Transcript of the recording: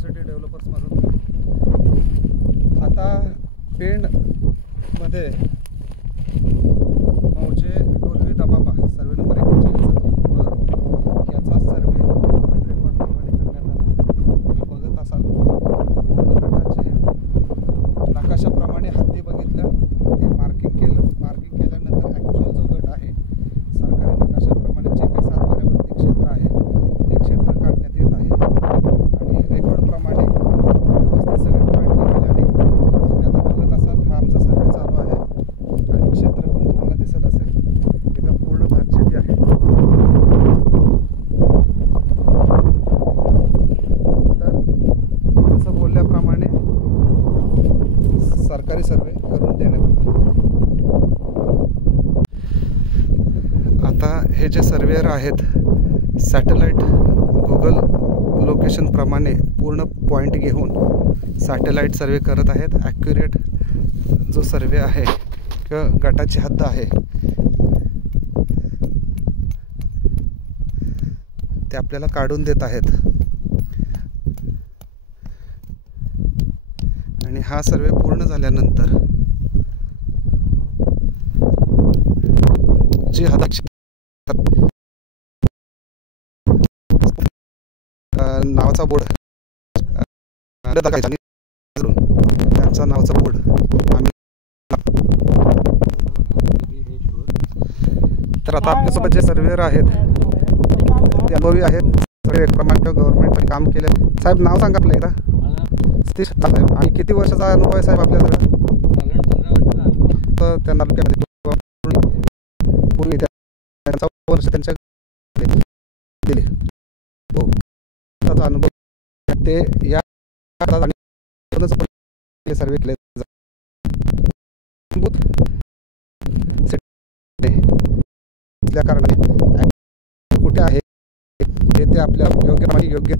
City डेव्हलपर्समधून. आता पेणमध्ये मौजे Dolvi दबाबा survey number 41 याचा सर्वे रेकॉर्डप्रमाणे करण्यात आला. तुम्ही बघत असाल पूर्ण गटाचे नकाशाप्रमाणे हद्दी बघितल्या, ते मार्किंग केल्यानंतर ॲक्च्युअल जो गट आहे सरकारी नकाशाप्रमाणे जे काही सातबाऱ्यावरती क्षेत्र आहे ते क्षेत्र काढण्यात येत आहे आणि रेकॉर्डप्रमाणे व्यवस्थित सगळे पॉईंट निघाल्याने तुम्ही आता बघत असाल हा आमचा सर्वे चालू आहे आणि क्षेत्र पण तुम्हाला दिसत असेल एकदम पूर्ण भातशेती आहे. तर जसं बोलल्याप्रमाणे सरकारी सर्वे करून देण्यात आला. आता हे जे सर्वेअर आहेत सॅटेलाईट गुगल लोकेशनप्रमाणे पूर्ण पॉईंट घेऊन सॅटेलाईट सर्वे करत आहेत. ॲक्युरेट जो सर्वे आहे किंवा गटाची हद्द आहे ते आपल्याला काढून देत आहेत आणि हा सर्वे पूर्ण झाल्यानंतर जी हद्द नावाचा बोर्ड त्यांचा नावाचा बोर्ड आम्ही. तर आता आपल्यासोबत जे सर्वेअर आहेत ते अनुभवी आहेत, सगळे क्रमांक गव्हर्नमेंटसाठी काम केले. साहेब नाव सांगा आपलं एकदा. सतीश साहेब. आणि किती वर्षाचा अनुभव आहे साहेब आपल्याला? तर त्या तालुक्यामध्ये पूर्वी त्यांचा वर्ष त्यांच्या दिले हो त्याचा अनुभव ते या सर्वे केले असल्या कारणाने कुठे आहे हे ते आपल्या योग्य